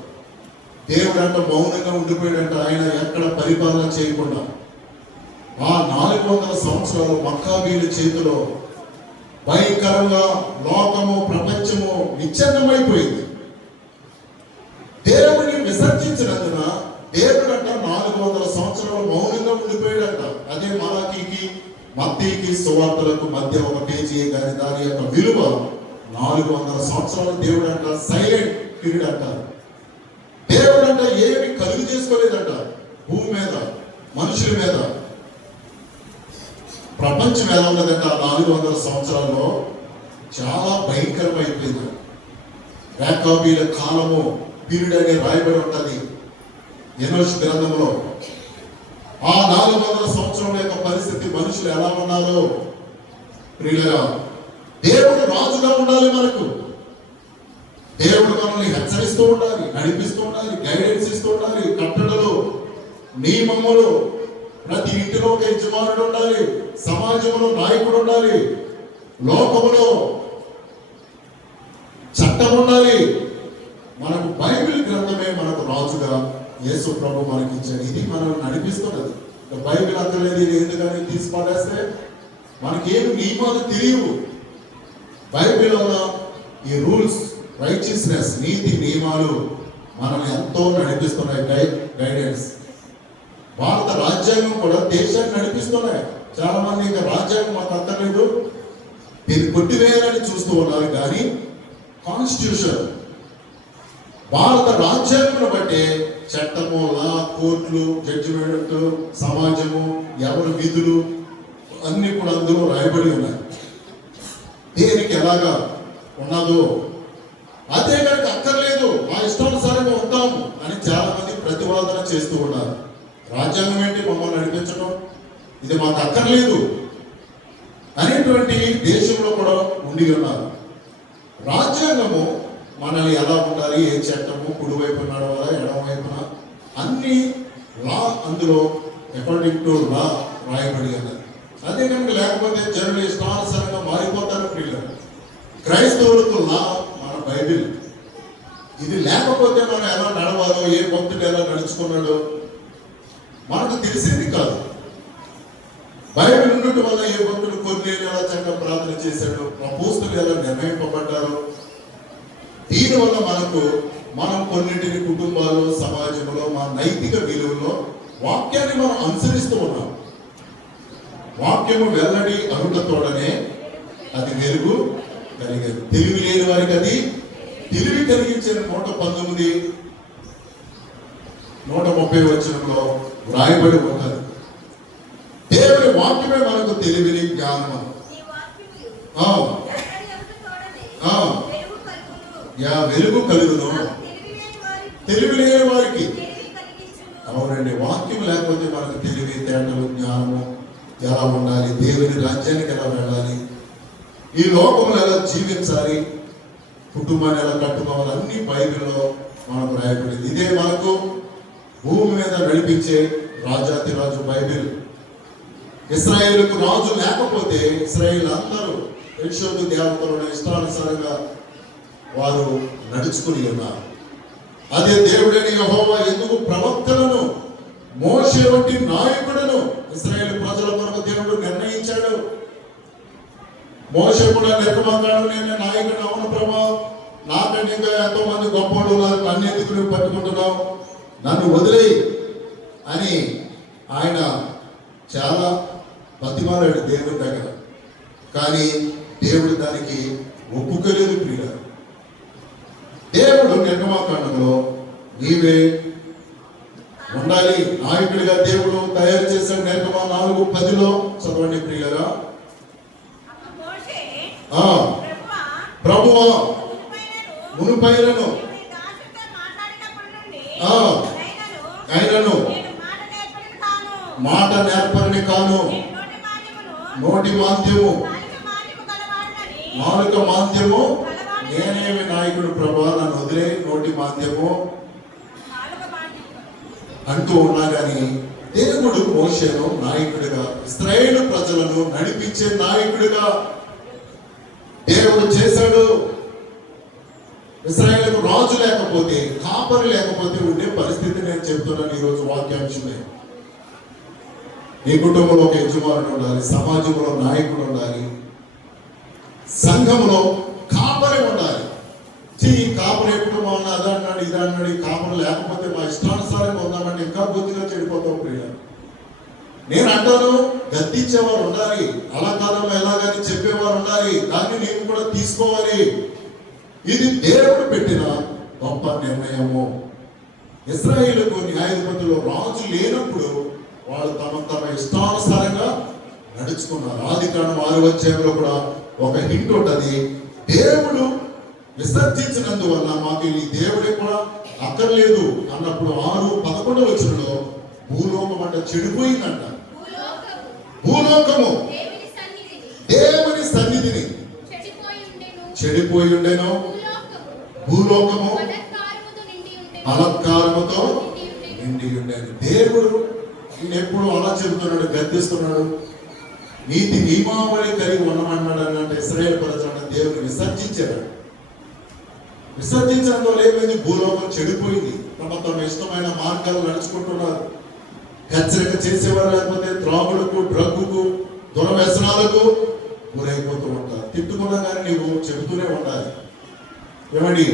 దేవుడు అంట మౌనంగా ఉండిపోయాడంట. ఆయన ఎక్కడ పరిపాలన చేయకుండా ఆ 400 సంవత్సరాలు మక్కాబీల చేతిలో భయంకరంగా లోకము, ప్రపంచము విచ్ఛిన్నమైపోయింది. దేవుడిని విసర్జించినందున దేవుడు అంట 400 సంవత్సరాలు మౌనంగా ఉండిపోయాడంట. అదే మలాకీకి మత్తయికి సువార్తలకు మధ్య ఒక పేజీ, కానీ దాని యొక్క విలువ 400 సంవత్సరాలు దేవుడు అంట సైలెంట్ పీరియడ్ అంటారు. దేవుడు అంట ఏమి కలుగు చేసుకోలేదంట భూమి మీద, మనుషుల మీద. ప్రపంచం ఎలా ఉన్నదంట 400 సంవత్సరాల్లో చాలా భయంకరమైపోయింది. యాకోబీల కాలము పీరియడ్ అనే రాయబడి ఉంటుంది ఎనోష్ గ్రంథంలో. ఆ 400 సంవత్సరాల యొక్క పరిస్థితి, మనుషులు ఎలా ఉన్నారో ప్రియులరా, దేవుడు రాజుగా ఉండాలి మనకు. దేవుడు మనల్ని హెచ్చరిస్తూ ఉండాలి, నడిపిస్తూ ఉండాలి, గైడెన్స్ ఇస్తూ ఉండాలి. కట్టడలు, నియమములు, ప్రతి ఇంటిలో ఒక యజమానుడు ఉండాలి, సమాజంలో నాయకుడు ఉండాలి, లోకములో చట్టం ఉండాలి. మనకు బైబిల్ గ్రంథమే మనకు రాజుగా యేసు ప్రభు మనకి ఇచ్చాడు. ఇది మనం నడిపిస్తున్నది. బైబిల్ అక్కర్లేదు, ఇది ఎందుకని తీసి పడేస్తే మనకి ఏమి నియమాలు తెలియవు. బైబిల్ వల్ల ఈ రూల్స్, రైచియస్నెస్, నీతి నియమాలు మనం ఎంతో నడిపిస్తున్నాయి. గైడెన్స్. భారత రాజ్యాంగం కూడా దేశాన్ని నడిపిస్తున్నాయి. చాలా మంది ఇంకా రాజ్యాంగం మాకు అక్కర్లేదు, దీన్ని కొట్టివేయాలని చూస్తూ ఉన్నారు. కానీ కాన్స్టిట్యూషన్, భారత రాజ్యాంగం బట్టే చట్టము, లా, కోర్టులు, జడ్జిమెంట్, సమాజము, ఎవరి విధులు అన్ని కూడా అందులో రాయబడి ఉన్నాయి. దేనికి ఎలాగా ఉన్నదో అదే కనుక అక్కర్లేదు, మా ఇష్టానుసారంగా ఉంటాము అని చాలా మంది ప్రతివాదన చేస్తూ ఉన్నారు. రాజ్యాంగం ఏంటి మమ్మల్ని నడిపించడం, ఇది మాకు అక్కర్లేదు అనేటువంటి దేశంలో కూడా ఉండి ఉన్నారు. రాజ్యాంగము మనల్ని ఎలా ఉండాలి, ఏ చట్టము, కుడివైపు నడవాలా, ఎడమవైపున, అన్ని లా అందులో అకార్డింగ్ టు లా రాయబడి ఉన్నది. అదే కనుక లేకపోతే జనులు ఇష్టానుసారంగా మారిపోతారు. పిల్లలు, క్రైస్తవులకు లా మన బైబిల్. ఇది లేకపోతే మనం ఎలా నడవాలో, ఏ భక్తుడు ఎలా నడుచుకున్నాడో మనకు తెలిసేది కాదు. బైబిల్ ఉండటం వల్ల ఏ భక్తుడు కొన్నేళ్ళు ఎలా చక్కగా ప్రార్థన చేశాడు, అపోస్తలులు ఎలా నిర్ణయింపబడ్డారు. దీనివల్ల మనం కొన్నింటిని కుటుంబాలు, సమాజంలో, మా నైతిక విలువల్లో వాక్యాన్ని మనం అనుసరిస్తూ ఉన్నాం. వాక్యము వెల్లడి అరుటతోడనే అది వెలుగు కలిగేది. తెలివి లేని వారికి అది తెలివి కలిగించిన 119 130 వచనంలో వ్రాయబడి ఉన్నది. దేవుని వాక్యమే మనకు తెలివిని జ్ఞానము. వెలుగు కలుగును తెలివి లేని వారికి. అవునండి, వాక్యం లేకపోతే మనకు తెలివి, తేటలు, జ్ఞానము ఎలా ఉండాలి, దేవుని రాజ్యానికి ఎలా వెళ్ళాలి, ఈ లోకంలో ఎలా జీవించాలి, కుటుంబాన్ని ఎలా కట్టుకోవాలి, అన్ని బైబిల్లో మనకు రాయబడింది. ఇదే మనకు భూమి మీద నడిపించే రాజాతిరాజు బైబిల్. ఇశ్రాయేలుకు రాజు లేకపోతే ఇశ్రాయేలు అందరూ యెహోవా దేవతలను ఇష్టానుసారంగా వారు నడుచుకుని ఉన్నారు. అదే దేవుడైన యెహోవా ఎందుకు ప్రవక్తలను, మోషే వంటి నాయకులను ఇశ్రాయేలు ప్రజల కొరకు దేవుడు నిర్ణయించాడు. మోషే కూడా నిర్గమాకాండలో నేను నాయకుడు, అవును ప్రభా, నాకంటే ఇంకా ఎంతో మంది గొప్పవాళ్ళు ఉన్నారు, నన్ను ఎందుకు నువ్వు పట్టుకుంటున్నావు, నన్ను వదిలేయి అని ఆయన చాలా బతిమాలాడు దేవుడి దగ్గర. కానీ దేవుడు దానికి ఒప్పుకోలేదు. ప్రియుల, దేవుడు నిర్గమాకాండంలో నీవే ఉండాలి నాయకుడిగా దేవుడు తయారు చేశాడు. నిర్గమ 4:10 చదవండి ప్రియులరా. ప్రభువా మునుపైనను ఆయనను మాట నేర్పరిని కాను, నోటి మాంద్యము నాలుక మాంద్యము, నేనేమి నాయకుడు ప్రభా, నన్ను వదిలే, నోటి మాంద్యము అంటూ ఉన్నా. కానీ దేవుడు మోషేను నాయకుడిగా, ఇశ్రాయేలు ప్రజలను నడిపించే నాయకుడిగా దేవుడు చేశాడు. ఇశ్రాయేలుకు రాజు లేకపోతే, కాపరి లేకపోతే ఉండే పరిస్థితి నేను చెప్తున్నాను ఈరోజు వాక్యాంశమే. నీ కుటుంబంలో ఒక యజమానుడు ఉండాలి, సమాజంలో నాయకుడు ఉండాలి, సంఘంలో కాపరి ఉండాలి. కాపరి ఎప్పుడు బాగున్నా అదన్నాడు ఇదన్నాడు, ఈ కాపరి లేకపోతే మా ఇష్టానుసారంగా ఉందామంటే ఇంకా బుద్ధిగా చెడిపోతాం ప్రియ. నేను అంటాను, గద్దించేవారు ఉండాలి, అలా కాదమ్మా ఎలాగని చెప్పేవారు ఉండాలి, దాన్ని నేను కూడా తీసుకోవాలి. ఇది దేవుడు పెట్టిన గొప్ప నిర్ణయము. ఇశ్రాయేలుకు న్యాయాధిపతులు రాజు లేనప్పుడు వాళ్ళు తమ ఇష్టానుసారంగా నడుచుకున్నారు. ఆదికాండం 6వ అధ్యాయంలో కూడా ఒక హింట్ ఉంటుంది. దేవుడు విసర్జించినందువల్ల మాకు ఈ దేవుడే కూడా అక్కర్లేదు అన్నప్పుడు 6:11 వచనంలో భూలోకం అంటే చెడిపోయిందంట. భూలోకము దేవుని సన్నిధిని చెడిపోయి ఉండేను, భూలోకము అలంకారముతో నిండి ఉండేది. దేవుడు ఎప్పుడు అలా చెబుతున్నాడు, గద్దిస్తున్నాడు. నీతి నియమావళి కలిగి ఉండమన్నాడు అంటే ఇశ్రాయేలు ప్రజలను దేవుని విసర్జించాడు. విసర్జించడం వల్ల ఏమైంది? భూలోకం చెడిపోయింది. తమ ఇష్టమైన మార్గాలు నడుచుకుంటున్నారు. హెచ్చరిక చేసేవారు లేకపోతే త్రాగుడుకు, డ్రగ్గుకు, దురవ్యసనాలకు గురైపోతూ ఉంటారు. తిట్టుకున్నా కానీ నీవు చెబుతూనే ఉండాలి. ఏమండి,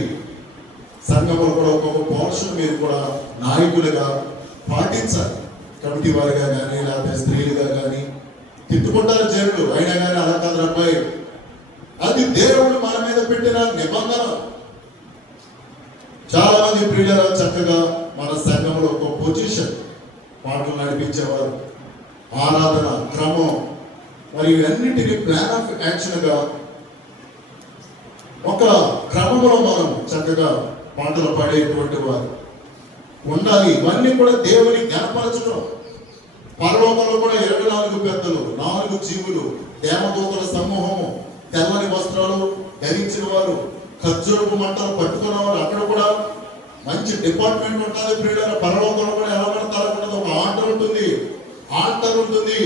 సంఘంలో కూడా ఒక్కొక్క పోర్షన్ మీరు కూడా నాయకులుగా పాటించాలి. కమిటీ వారిగా కానీ లేకపోతే స్త్రీలుగా కానీ తిట్టుకుంటారు జనులు, అయినా కానీ అలా కాదు అబ్బాయి, అది దేవుడు మన మీద పెట్టిన నిబంధన. చాలా మంది ప్రియుల చక్కగా మన సంఘంలో ఒక పొజిషన్, పాటలు నడిపించేవారు, ఆరాధన క్రమం మరియు అన్నిటినీ ప్లాన్ ఆఫ్ యాక్షన్ గా ఒక క్రమంలో మనం చక్కగా పాటలు పాడేటువంటి వారు ఉండాలి. ఇవన్నీ కూడా దేవుని జ్ఞానపరచడం. పరలోకంలో కూడా 24 పెద్దలు, 4 జీవులు, దేవదూతల సమూహము, తెల్లని వస్త్రాలు ధరించిన వారు, ఖర్జూరపు మంటలు పట్టుకున్నవారు. అక్కడ కూడా మంచి డిపార్ట్మెంట్ ఉంటుంది ప్రియులారా. పరలోకంలో కూడా ఎలా పడతారు, ఒక ఆర్డర్ ఉంటుంది, ఆల్టర్ ఉంటుంది,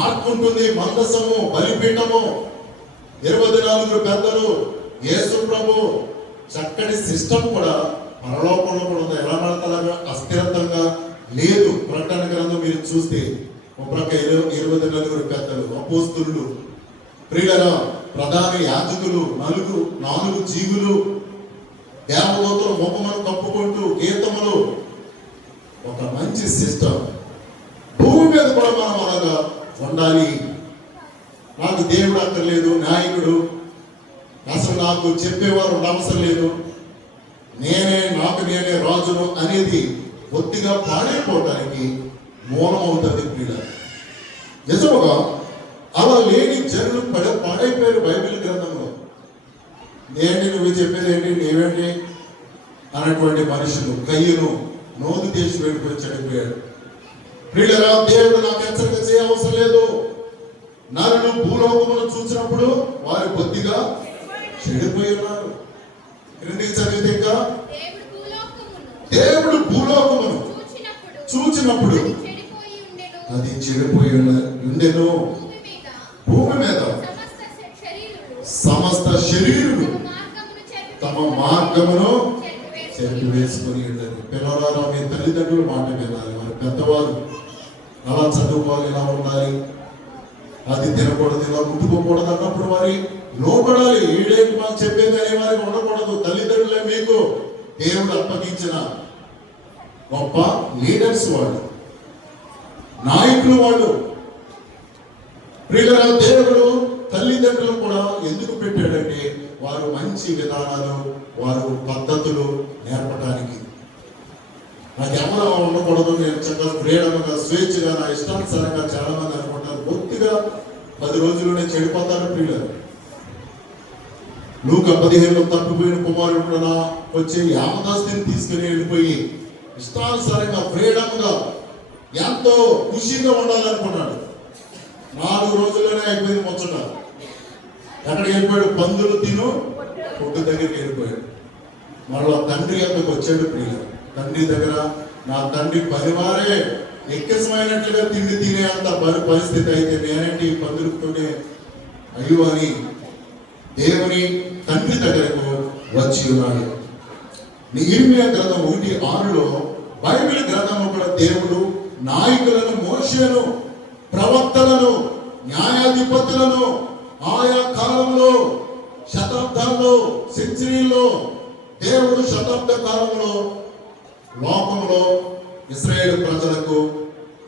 ఆర్క్ ఉంటుంది, మందసము, బలిపీఠము, 24 పెద్దలు, యేసు ప్రభు, చక్కటి సిస్టమ్ కూడా పరలోకంలో కూడా ఉంది. ఎలా పడతారా, అస్థిరతంగా లేదు. ప్రకటన గ్రంథం మీరు చూస్తే ఒక ప్రక్క 24 పెద్దలు, అపోస్తులు, ప్రియులారా, ప్రధాన యాజకులు, 4 జీవులు, దేవదూతలు ముఖమును కప్పుకుంటూ గీతములు, ఒక మంచి సిస్టమ్. భూమి మీద కూడా మనం అలాగా ఉండాలి. నాకు దేవుడు అక్కర్లేదు, నాయకుడు అసలు నాకు చెప్పేవారు అవసరం లేదు, నేనే రాజును అనేది బొత్తిగా పాడైపోవడానికి మూలమవుతుంది ప్రియుల. నిజముగా అలా లేని జనులు పాడైపోయారు బైబిల్ గ్రంథంలో. ఏంటి నువ్వు చెప్పేది ఏంటి, నీవేంటి అన్నటువంటి మనుషులు కయ్యను నోదు దేశం వెళ్ళిపోయి చెడిపోయాడు. ప్రియులరా, దేవుడు నాకు హెచ్చరిక చేయ అవసరం లేదు. నరులు భూలోకమును చూసినప్పుడు వారు కొద్దిగా చెడిపోయి ఉన్నారు. ఎందుకు చదివితే ఇంకా దేవుడు భూలోకమును చూచినప్పుడు అది చెడిపోయి ఉండెను. భూమి మీద సమస్త శరీరులు తమ మార్గమును చెరిపి వేసుకొని ఉండరు. పిల్లవారు మీ తల్లిదండ్రుల మాట వినాలి. మరి పెద్దవారు అలా చదువుకోవాలి, ఇలా ఉండాలి, అది తినకూడదు, ఇలా ముట్టుకోకూడదు అన్నప్పుడు వారి లోపడాలి. ఈడేంటి మాకు చెప్పేది అనే వారికి ఉండకూడదు. తల్లిదండ్రులే మీకు దేవుడు అప్పగించిన గొప్ప లీడర్స్, వాళ్ళు నాయకులు, వాళ్ళు. ప్రియుల దేవుడు తల్లిదండ్రులు కూడా ఎందుకు పెట్టాడంటే వారు మంచి విధానాలు, వారు పద్ధతులు నేర్పడానికి. నాకు ఎవరో ఉండకూడదు, నేను చక్కగా ఫ్రీడమ్గా స్వేచ్ఛగా నా ఇష్టానుసారంగా చాలా మంది అనుకుంటారు. బొత్తిగా 10 రోజుల్లోనే చెడిపోతారు ప్రియులు. లూకా 15లో తప్పిపోయిన కుమారుడు వచ్చి యామదాస్తిని తీసుకుని వెళ్ళిపోయి ఇష్టానుసారంగా ఫ్రీడమ్గా ఎంతో ఖుషిగా ఉండాలనుకున్నాడు. 4 రోజుల్లోనే అయిపోయింది ముచ్చట. ఎక్కడికి వెళ్ళిపోయాడు? పందులు తిను పొట్టు దగ్గరికి వెళ్ళిపోయాడు. మళ్ళా తండ్రి ఎందుకు వచ్చాడు ప్రియులు. తండ్రి దగ్గర నా తండ్రి పనివారే ఎక్కసమైనట్లుగా తిండి తినే అంత పరిస్థితి అయితే నేనేంటి పందులతోనే అయ్యో అని దేవుని తండ్రి దగ్గరకు వచ్చి ఉన్నాడు. ఇర్మియా గ్రంథం 1:6లో బైబిల్ గ్రంథంలో కూడా దేవుడు నాయకులను, మోషేను, ప్రవక్తలను, న్యాయాధిపతులను ఆయా కాలంలో, శతాబ్దాల్లో, సెంచరీల్లో దేవుడు శతాబ్ద కాలంలో లోకంలో ఇశ్రాయేలు ప్రజలకు,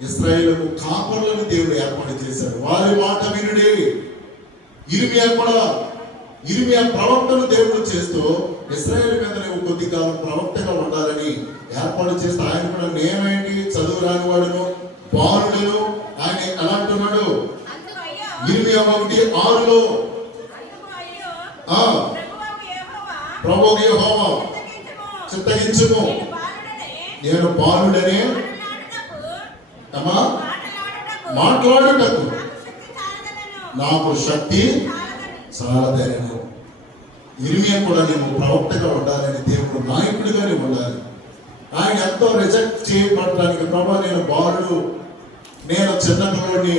ఇశ్రాయేలుకు కాపరులను దేవుడు ఏర్పాటు చేశాడు. వారి మాట వినుడి. ఇర్మియా ప్రవక్తను దేవుడు చేస్తూ ఇశ్రాయేలు మీద నువ్వు కొద్ది కాలం ప్రవక్తగా ఉండాలని ఏర్పాటు చేస్తే ఆయన కూడా నేనేంటి చదువు రాని వాడును, బాలుడును, ఆయన ఎలా అంటున్నాడు? ఇర్మియా 1:6లో ప్రభువు యెహోవా చిత్తగించుము, నేను బాలుడనే మాట్లాడుటకు నాకు శక్తి చాలదనను. ఇర్మియా కూడా నేను ప్రవక్తగా ఉండాలని, దేవుడు నాయకుడిగానే ఉండాలి. ఆయన ఎంతో రిజెక్ట్ చేయబడడానికి, ప్రభా నేను బాలుడు, నేను చిన్నపిల్లోడిని,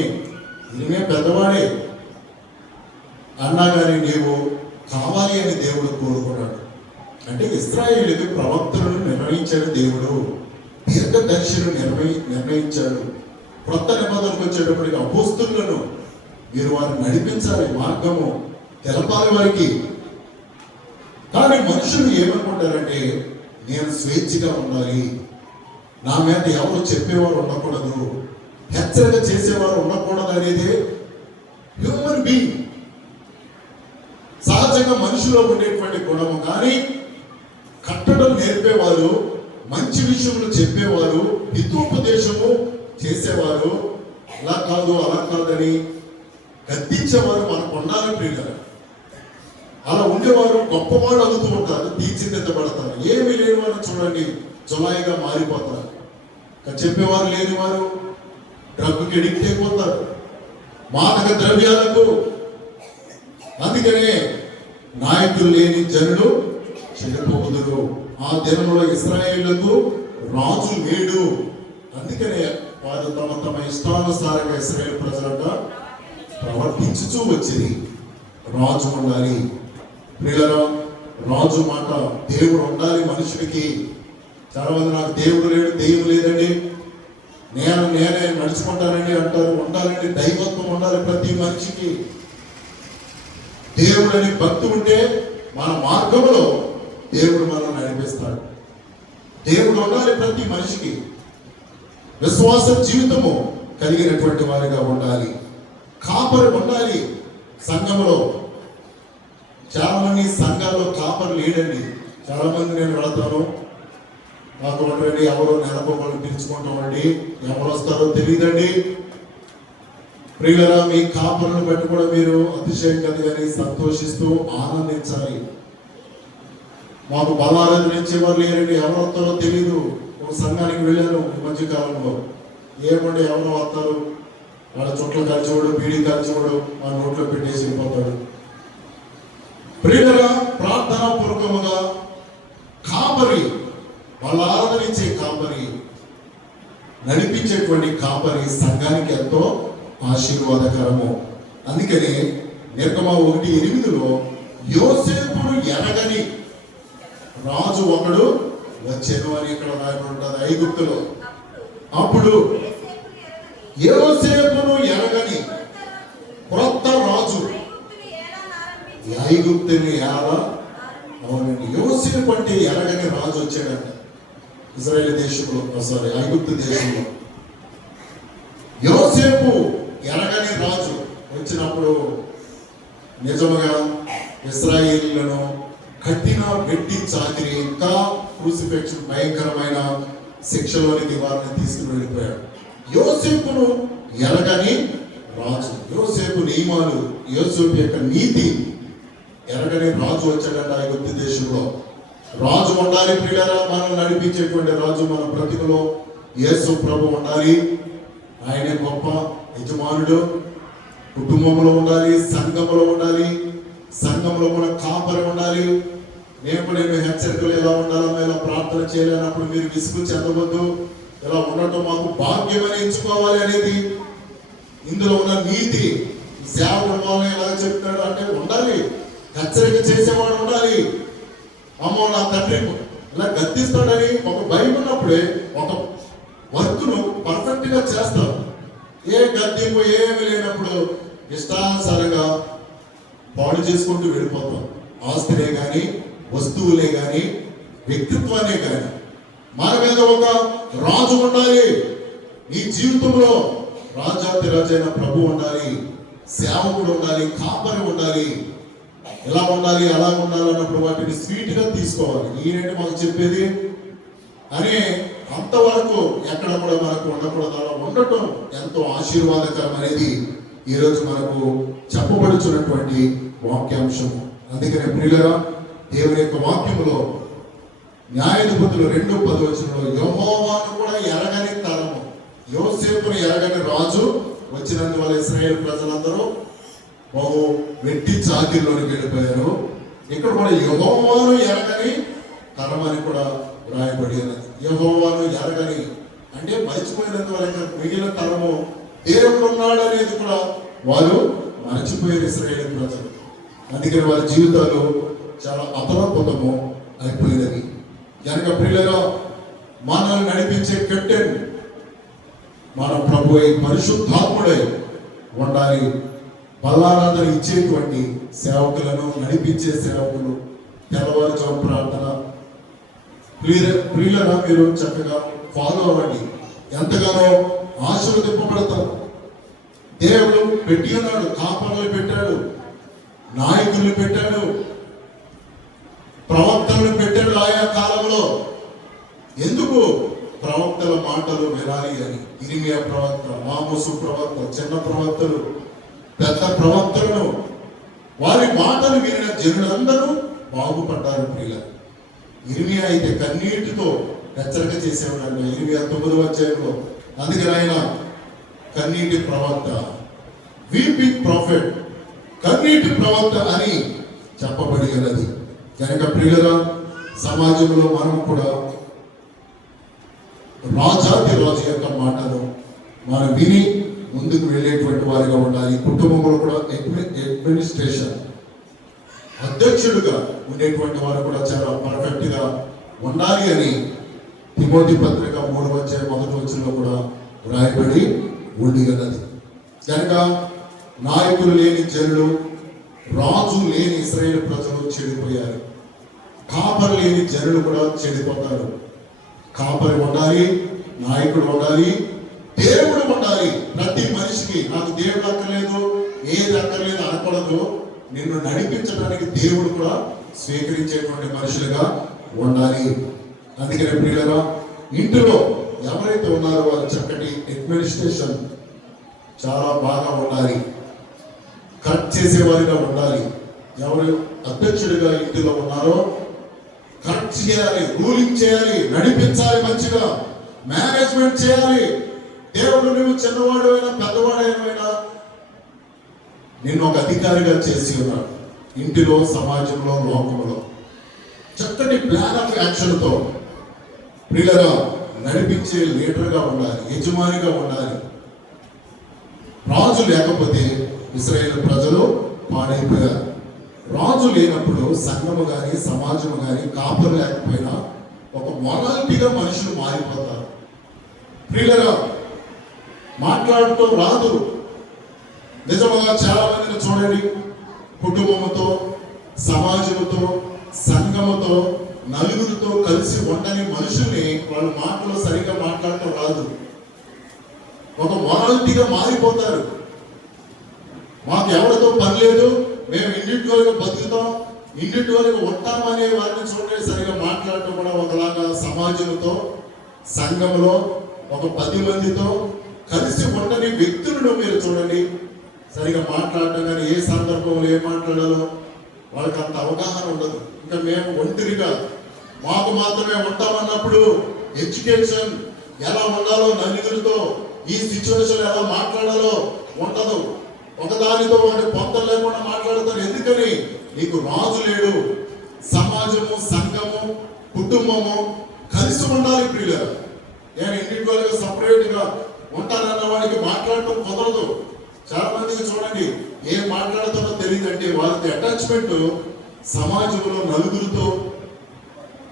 ఇర్మియా పెద్దవాడే అన్నా కానీ నీవు కావాలి అని దేవుడు కోరుకున్నాడు. అంటే ఇశ్రాయేలుకి ప్రవక్తలను నిర్ణయించాడు దేవుడు, దీర్ఘదర్శిని నిర్ణయించాడు. కొత్త నిబంధనకు వచ్చేటప్పటికి అపోస్తులను మీరు వారిని నడిపించాలి, మార్గము తెలపాలి వారికి. కానీ మనుషులు ఏమనుకుంటారంటే నేను స్వేచ్ఛగా ఉండాలి, నా మీద ఎవరు చెప్పేవారు ఉండకూడదు, హెచ్చరిక చేసేవారు ఉండకూడదు అనేది హ్యూమన్ బీయింగ్, సహజంగా మనిషిలో ఉండేటువంటి గుణము. కానీ కట్టడం నేర్పేవారు, మంచి విషయములు చెప్పేవారు, హితోపదేశము చేసేవారు, ఇలా కాదు అలా కాదని గద్దించేవారు మనకు ఉండాలి ప్రియులారా. అలా ఉండేవారు గొప్పవాడు అవుతూ ఉంటారు, తీర్చిదిద్దబడతారు. ఏమీ లేని వారు చూడండి జులాయిగా మారిపోతారు. చెప్పేవారు లేని వారు డ్రగ్కి ఎడిక్ట్ అయిపోతారు, మాదక ద్రవ్యాలకు. అందుకనే నాయకులు లేని జనులు చెడిపోదురు. ఆ దినంలో ఇశ్రాయేలుకు రాజు లేడు. అందుకనే వారు తమ తమ ఇష్టానుసారంగా ఇశ్రాయేలు ప్రజలుగా ప్రవర్తించుతూ వచ్చింది. రాజు ఉండాలి ప్రియులారా, రాజు మాట దేవుడు ఉండాలి మనుషుడికి. చాలా మంది నాకు దేవుడు లేడు, దేవుడు లేదండి, నేనే నడుచుకుంటానండి అంటారు. ఉండాలండి, దైవత్వం ఉండాలి ప్రతి మనిషికి. దేవుడని భక్తి ఉంటే మన మార్గంలో దేవుడు మనం నడిపిస్తాడు. దేవుడు ఉండాలి ప్రతి మనిషికి. విశ్వాస జీవితము కలిగినటువంటి వారిగా ఉండాలి. కాపరి ఉండాలి సంఘంలో. చాలా మంది సంఘాల్లో కాపరి లేడండి. చాలా మంది నేను వెళతాను, మాకు వండి ఎవరు నెలకొకళ్ళు పిలుచుకుంటామండి, ఎవరు వస్తారో తెలియదండి. ప్రియులరా, మీ కాపులను బట్టి కూడా మీరు అతిశయం కలిగి సంతోషిస్తూ ఆనందించాలి. మాకు బలారాధన ఇచ్చేవారు లేరండి, ఎవరు వస్తారో తెలీదు. ఒక సంఘానికి వెళ్ళాను ఈ మధ్య కాలంలో, ఏమంటే ఎవరు వస్తారు, వాళ్ళ చుట్టలు కలిసివాడు, బీడీ కలిసివాడు మా నోట్లో పెట్టేసి వెళ్ళిపోతాడు. ప్రియులరా, ప్రార్థనా పూర్వకముగా కాపరి, వాళ్ళ ఆరాధన ఇచ్చే కాపరి, నడిపించేటువంటి కాపరి సంఘానికి ఎంతో ఆశీర్వాదకరము. అందుకని నిర్గమ 1:8 యోసేపును ఎరగని రాజు ఒకడు వచ్చెను అని ఇక్కడ రాయబడి ఉంటుంది ఐగుప్తులో. అప్పుడు యోసేపును ఎరగని క్రొత్త రాజు ఐగుప్తుని ఏలా. అవునండి, యోసేపు అంటే ఎరగని రాజు వచ్చాడంట ఇజ్రాయేల్ దేశంలో, సారీ ఐగుప్తు దేశంలో. యోసేపు ఎరగని రాజు వచ్చినప్పుడు నిజముగా ఇశ్రాయేలీయులను కఠిన వెట్టి చాకిరి, ఇంకా క్రూసిఫిక్షన్ భయంకరమైన శిక్షలోనికి వారిని తీసుకుని వెళ్ళిపోయాడు. యోసేపును ఎరగని రాజు, యోసేపు నియమాలు, యోసేపు యొక్క నీతి ఎరగని రాజు వచ్చాడంట ఐగుప్తు దేశంలో. రాజు ఉండాలి ప్రియులారా, మనం నడిపించేటువంటి రాజు మన బ్రతుకులో యేసు ప్రభు ఉండాలి. ఆయనే గొప్ప యజమానుడు. కుటుంబంలో ఉండాలి, సంఘంలో ఉండాలి, సంఘంలో కూడా కాపరి ఉండాలి. మేము కూడా హెచ్చరికలు ఎలా ఉండాలో, ఇలా ప్రార్థన చేయలేనప్పుడు మీరు విసుగు చెందవద్దు, ఇలా ఉండటం మాకు భాగ్యమని ఎంచుకోవాలి అనేది ఇందులో ఉన్న నీతి. సేవకుడు వాళ్ళని ఎలా చెప్తాడు అంటే ఉండాలి, హెచ్చరిక చేసేవాడు ఉండాలి. అమ్మో నా తండ్రి ఇలా గద్దిస్తాడని ఒక భయం ఉన్నప్పుడే ఒక వర్క్ను పర్ఫెక్ట్ గా చేస్తాం. ఏ గద్దింపు ఏమి లేనప్పుడు ఇష్టానుసారంగా పాడు చేసుకుంటూ వెళ్ళిపోతాం. ఆస్తులే కానీ, వస్తువులే కానీ, వ్యక్తిత్వాన్ని కానీ. మన మీద ఒక రాజు ఉండాలి. ఈ జీవితంలో రాజాతి రాజైన ప్రభు ఉండాలి, సేవకుడు ఉండాలి, కాపరి ఉండాలి. ఎలా ఉండాలి, అలా ఉండాలి అన్నప్పుడు వాటిని స్వీట్ గా తీసుకోవాలి. ఈయనంటే మాకు చెప్పేది అని అంతవరకు ఎక్కడ కూడా మనకు ఉండకూడదు. అలా ఉండటం ఎంతో ఆశీర్వాదకరం అనేది ఈరోజు మనకు చెప్పబడుచున్నటువంటి వాక్యాంశము. అందుకనే ప్రియులరా, దేవుని యొక్క వాక్యములో న్యాయాధిపతులు 2:10 యెహోవాను కూడా ఎరగని తరము, యోసేపును ఎరగని రాజు వచ్చినందువల్ల ఇశ్రాయేలు ప్రజలందరూ బహు వెట్టి చాకిరిలోనికి వెళ్ళిపోయారు. ఇక్కడ కూడా యెహోవాను ఎరగని తరం అని కూడా రాయబడి ఉన్నది. యెహోవాను ఎరగని అంటే మర్చిపోయినందువల్ల మిగిలిన తరము దేవుడు ఉన్నాడు అనేది కూడా వారు మర్చిపోయారు ఇశ్రాయేలు ప్రజలు. అందుకని వారి జీవితాలు చాలా అతలకుతము అయిపోయినవి. కనుక ప్రియులలో మనల్ని నడిపించే కెప్టెన్ మన ప్రభు పరిశుద్ధాత్ముడై ఉండాలి. బలారాధన ఇచ్చేటువంటి సేవకులను, నడిపించే సేవకులు, తెల్లవారుజాము ప్రార్థన ప్రియులరా మీరు చక్కగా ఫాలో అవ్వండి. ఎంతగానో ఆశీర్వదింపబడతారు. దేవుడు పెట్టి ఉన్నాడు, కాపర్లు పెట్టాడు, నాయకులు పెట్టాడు, ప్రవక్తలను పెట్టాడు ఆయా కాలంలో. ఎందుకు? ప్రవక్తల మాటలు వినాలి అని. ఇర్మియా ప్రవక్త, ఆమోసు ప్రవక్త, చిన్న ప్రవక్తలు, పెద్ద ప్రవక్తలను వారి మాటలు వినిన జనులందరూ బాగుపడ్డారు. ప్రియుల ఇర్మియా అయితే కన్నీటితో హెచ్చరిక చేసేవాడు. ఇర్మియా 9వ అందుకని ఆయన కన్నీటి ప్రవక్త, వీపింగ్ ప్రాఫెట్, కన్నీటి ప్రవక్త అని చెప్పబడి ఉన్నది. కనుక ప్రియులరా, సమాజంలో మనం కూడా రాజాది రాజు యొక్క మాటను మనం విని ముందుకు వెళ్ళేటువంటి వారిగా ఉండాలి. కుటుంబంలో కూడా అడ్మినిస్ట్రేషన్ అధ్యక్షుడిగా ఉండేటువంటి వారు కూడా చాలా పర్ఫెక్ట్ గా ఉండాలి అని తిమోతి పత్రిక 3:1 కూడా వ్రాయబడి ఉండి ఉన్నది. కనుక నాయకులు లేని జనులు, రాజు లేని ఇశ్రాయేలు ప్రజలు చెడిపోయారు. కాపరి లేని జనులు కూడా చెడిపోతారు. కాపరి ఉండాలి, నాయకుడు ఉండాలి, దేవుడు ఉండాలి. ప్రతి మనిషికి నాకు దేవుడు అక్కర్లేదు, ఏది అక్కర్లేదు అనకూడదు. నిన్ను నడిపించడానికి దేవుడు కూడా స్వీకరించేటువంటి మనుషులుగా ఉండాలి. అందుకనే ప్రియులారా, ఇంటిలో ఎవరైతే ఉన్నారో వారు చక్కటి అడ్మినిస్ట్రేషన్ చాలా బాగా ఉండాలి, కట్ చేసేవారిగా ఉండాలి. ఎవరు అధ్యక్షుడిగా ఇంటిలో ఉన్నారో కట్ చేయాలి, రూలింగ్ చేయాలి, నడిపించాలి, మంచిగా మేనేజ్మెంట్ చేయాలి. దేవుడు నువ్వు చిన్నవాడు అయినా పెద్దవాడైనా నిన్ను ఒక అధికారిగా చేసి ఉన్నాడు. ఇంటిలో, సమాజంలో, లోకంలో చక్కటి ప్లాన్ ఆఫ్ యాక్షన్తో ప్రియులరా నడిపించే లీడర్గా ఉండాలి, యజమానిగా ఉండాలి. రాజు లేకపోతే ఇశ్రాయేలు ప్రజలు పాడైపోయారు. రాజు లేనప్పుడు సంఘము కానీ, సమాజము కానీ, కాపులు లేకపోయినా ఒక మొరాలిటీగా మనుషులు మారిపోతారు. ప్రియులరా మాట్లాడటం రాదు. నిజముగా చాలా మందిని చూడండి, కుటుంబముతో, సమాజముతో, సంఘముతో, నలుగురితో కలిసి ఉండని మనుషుల్ని వాళ్ళ మాటలు సరిగ్గా మాట్లాడటం రాదు. ఒక మొరాలిటీగా మారిపోతారు. మాకు ఎవరితో పని లేదు, మేము ఇండివిజువల్గా బతుకుతాం, ఇండివిజువల్గా ఉంటామనే వారిని చూడండి, సరిగా మాట్లాడటం కూడా ఒకలాగా సమాజంతో, సంఘంలో ఒక 10 మందితో కలిసి ఉండని వ్యక్తులను మీరు చూడండి, సరిగా మాట్లాడటం కానీ ఏ సందర్భంలో ఏం మాట్లాడాలో వాళ్ళకి అంత అవగాహన ఉండదు. ఇంకా మేము ఒంటరిగా మాకు మాత్రమే ఉంటామన్నప్పుడు ఎడ్యుకేషన్ ఎలా ఉండాలో, నలుగురితో ఈ సిచ్యువేషన్ ఎలా మాట్లాడాలో ఉండదు. ఒకదానితో వాటి పొంతలు లేకుండా మాట్లాడతారు. ఎందుకని? నీకు రాజు లేడు. సమాజము, సంఘము, కుటుంబము కలిసి ఉండాలి ప్రియులారా. నేను ఇండివిజువల్గా సపరేట్గా ఉంటానన్న వాడికి మాట్లాడటం కుదరదు. చాలా మందికి చూడండి, ఏం మాట్లాడుతారో తెలియదు అంటే వాళ్ళకి అటాచ్మెంట్ సమాజంలో నలుగురితో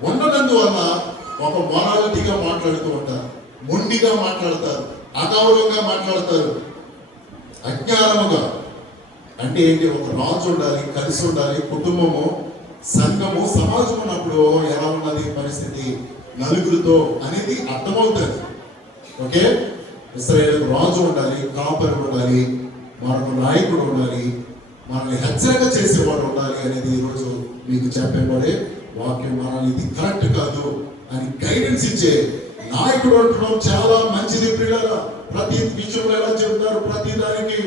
ఉండనందువల్ల ఒక మొరాలిటీగా మాట్లాడుతూ ఉంటారు, మొండిగా మాట్లాడతారు, అగౌరవంగా మాట్లాడతారు, అజ్ఞానముగా. అంటే ఏంటి? ఒక రాజు ఉండాలి, కలిసి ఉండాలి, కుటుంబము, సంఘము, సమాజం ఉన్నప్పుడు ఎలా ఉన్నది పరిస్థితి నలుగురితో అనేది అర్థమవుతుంది. ఓకే, ఇశ్రాయేలుకు రాజు ఉండాలి, కాపరి ఉండాలి, మనకు నాయకుడు ఉండాలి, మనల్ని హెచ్చరిక చేసేవాడు ఉండాలి అనేది ఈరోజు మీకు చెప్పబడే వాక్యం. మనల్ని ఇది కరెక్ట్ కాదు అని గైడెన్స్ ఇచ్చే నాయకుడు ఉండడం చాలా మంచిది ప్రియులారా. ప్రతి విషయంలో ఎలా చెబుతారు, ప్రతి దానికి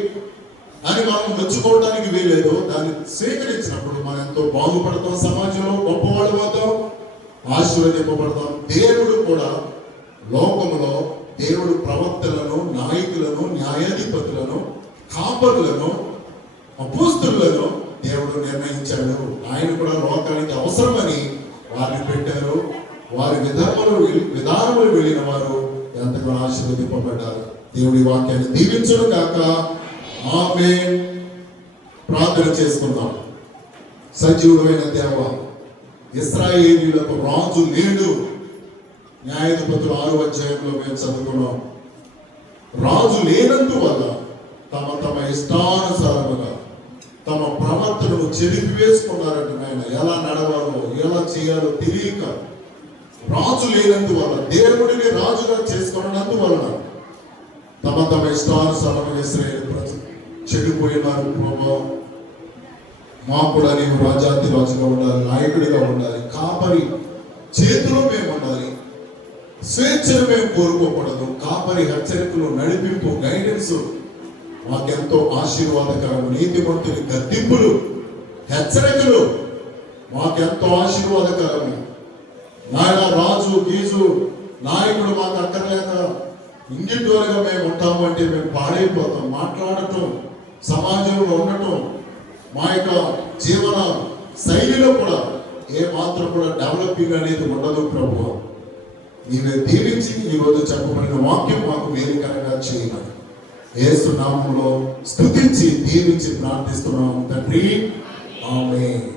అని మనం మెచ్చుకోవడానికి వీలేదు. దాన్ని స్వీకరించినప్పుడు మనం ఎంతో బాగుపడతాం, సమాజంలో గొప్పవాడు అవుతాం, ఆశీర్వదింపబడతాం. దేవుడు కూడా లోకములో దేవుడు ప్రవక్తలను, నాయకులను, న్యాయాధిపతులను, కాపరులను, అపోస్తలులను దేవుడు నిర్ణయించాడు. ఆయన కూడా లోకానికి అవసరమని వారిని పెట్టారు. వారి విధానములు వెళ్ళిన వారు ఎంతగా ఆశీర్వదింపబడ్డారు. దేవుడి వాక్యాన్ని దీవించును గాక. ఆమేన్. ప్రార్థన చేసుకుందాం. సజీవుడైన దేవా, ఇశ్రాయేలీయులకు రాజు లేడు. న్యాయాధిపతులు 6వ అధ్యాయంలో మేము చదువుకున్నాం. రాజు లేనందువల్ల తమ ఇష్టానుసారముగా తమ ప్రవర్తనను చెరిపి వేసుకున్నారంటే ఆయన ఎలా నడవాలో, ఎలా చేయాలో తెలియక, రాజు లేనందువల్ల, దేవుడిని రాజుగా చేసుకున్నందువలన తమ ఇష్టానుసారముగా ఇశ్రాయేలు ప్రజలు చెడిపోయినారు. ప్రభా, మాకు కూడా నీవు రాజాతి రాజుగా ఉండాలి, నాయకుడిగా ఉండాలి, కాపరి చేతిలో మేము ఉండాలి. స్వేచ్ఛను మేము కోరుకోకూడదు. కాపరి హెచ్చరికలు, నడిపింపు, గైడెన్స్ మాకెంతో ఆశీర్వాదకరం. నీతిమంతుని గద్దింపులు, హెచ్చరికలు మాకెంతో ఆశీర్వాదకరము. నాయన రాజు గీజు నాయకుడు మాకు అక్కర్లేక ఇండివిజువల్గా మేము ఉంటాము అంటే మేము పాడైపోతాం. మాట్లాడటం, సమాజంలో ఉండటం, మా యొక్క జీవన శైలిలో కూడా ఏ మాత్రం కూడా డెవలపింగ్ అనేది ఉండదు. ప్రభువా, నీవే దీవించి ఈరోజు చెప్పబడిన వాక్యం మాకు మేలుకరంగా చేయమని యేసు నామములో స్తుతించి దీవించి ప్రార్థిస్తున్నాము తండ్రి. ఆమేన్.